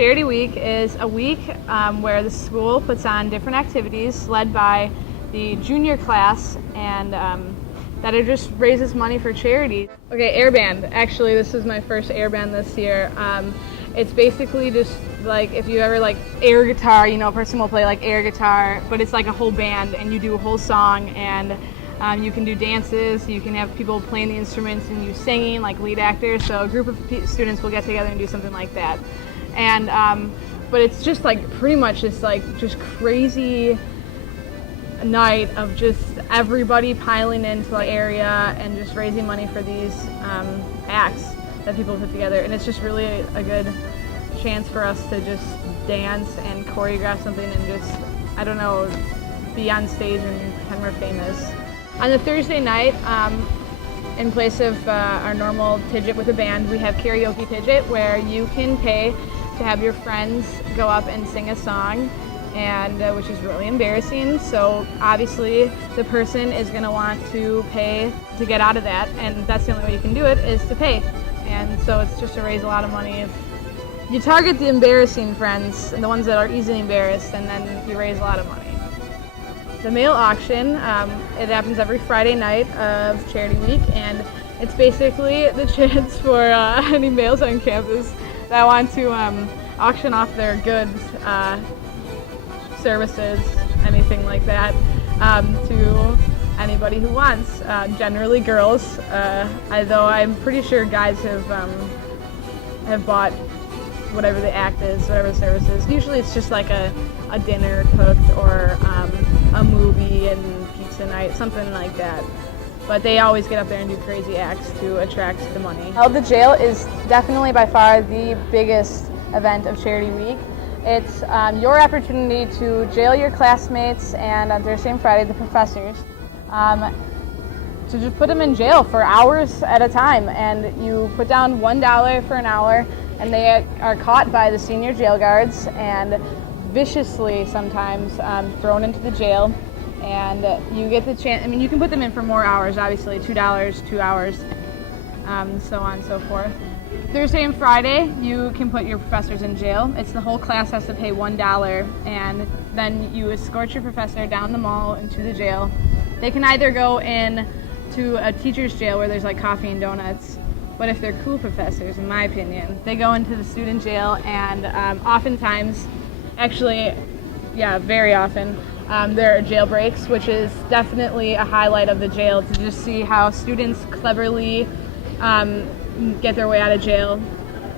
Charity Week is a week where the school puts on different activities led by the junior class, and that it just raises money for charity. Okay, Airband. Actually, this is my first Airband this year. It's basically just like if you ever like air guitar, you know, a person will play like air guitar, but it's like a whole band and you do a whole song, and you can do dances, you can have people playing the instruments and you singing like lead actors. So a group of students will get together and do something like that. And but it's just like pretty much this like just crazy night of just everybody piling into the area and just raising money for these acts that people put together. And it's just really a good chance for us to just dance and choreograph something and just, I don't know, be on stage and pretend we're famous. On the Thursday night, in place of our normal tidget with a band, we have karaoke tidget, where you can pay to have your friends go up and sing a song, and which is really embarrassing. So obviously the person is going to want to pay to get out of that, and that's the only way you can do it, is to pay. And so it's just to raise a lot of money. You target the embarrassing friends and the ones that are easily embarrassed, and then you raise a lot of money. The mail auction, it happens every Friday night of Charity Week, and it's basically the chance for any males on campus that want to auction off their goods, services, anything like that, to anybody who wants, generally girls, although I'm pretty sure guys have bought whatever the act is, whatever the service is. Usually it's just like a dinner cooked, or a movie and pizza night, something like that. But they always get up there and do crazy acts to attract the money. The jail is definitely by far the biggest event of Charity Week. It's your opportunity to jail your classmates, and on Thursday and Friday the professors, to just put them in jail for hours at a time. And you put down $1 for an hour, and they are caught by the senior jail guards and viciously sometimes thrown into the jail. And you get the chance, I mean, you can put them in for more hours, obviously, $2, 2 hours, so on and so forth. Thursday and Friday, you can put your professors in jail. It's the whole class has to pay $1, and then you escort your professor down the mall into the jail. They can either go in to a teacher's jail where there's like coffee and donuts, but if they're cool professors, in my opinion, they go into the student jail, and oftentimes, actually, yeah, very often, there are jailbreaks, which is definitely a highlight of the jail, to just see how students cleverly get their way out of jail.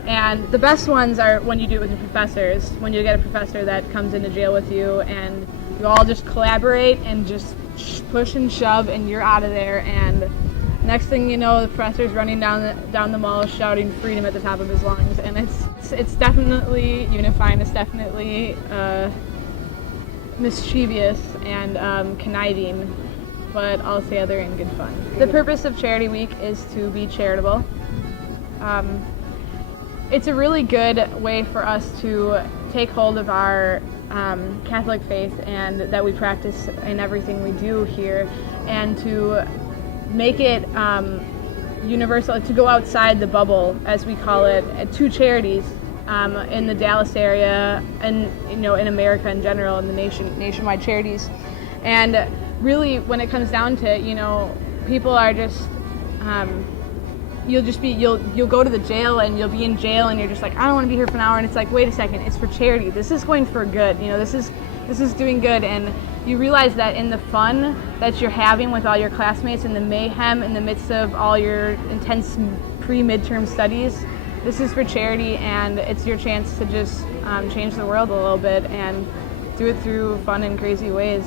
And the best ones are when you do it with your professors, when you get a professor that comes into jail with you, and you all just collaborate and just push and shove, and you're out of there. And next thing you know, the professor's running down the mall shouting freedom at the top of his lungs. And it's definitely unifying. It's definitely mischievous and conniving, but altogether in good fun. The purpose of Charity Week is to be charitable. It's a really good way for us to take hold of our Catholic faith, and that we practice in everything we do here, and to make it universal, to go outside the bubble, as we call it, to charities in the Dallas area, and in America in general, in the nationwide charities. And really, when it comes down to it, people are just you'll go to the jail, and you'll be in jail, and you're just like, I don't want to be here for an hour, and it's like, wait a second, it's for charity. This is going for good. This is doing good. And you realize that in the fun that you're having with all your classmates, in the mayhem in the midst of all your intense pre-midterm studies, this is for charity, and it's your chance to just change the world a little bit and do it through fun and crazy ways.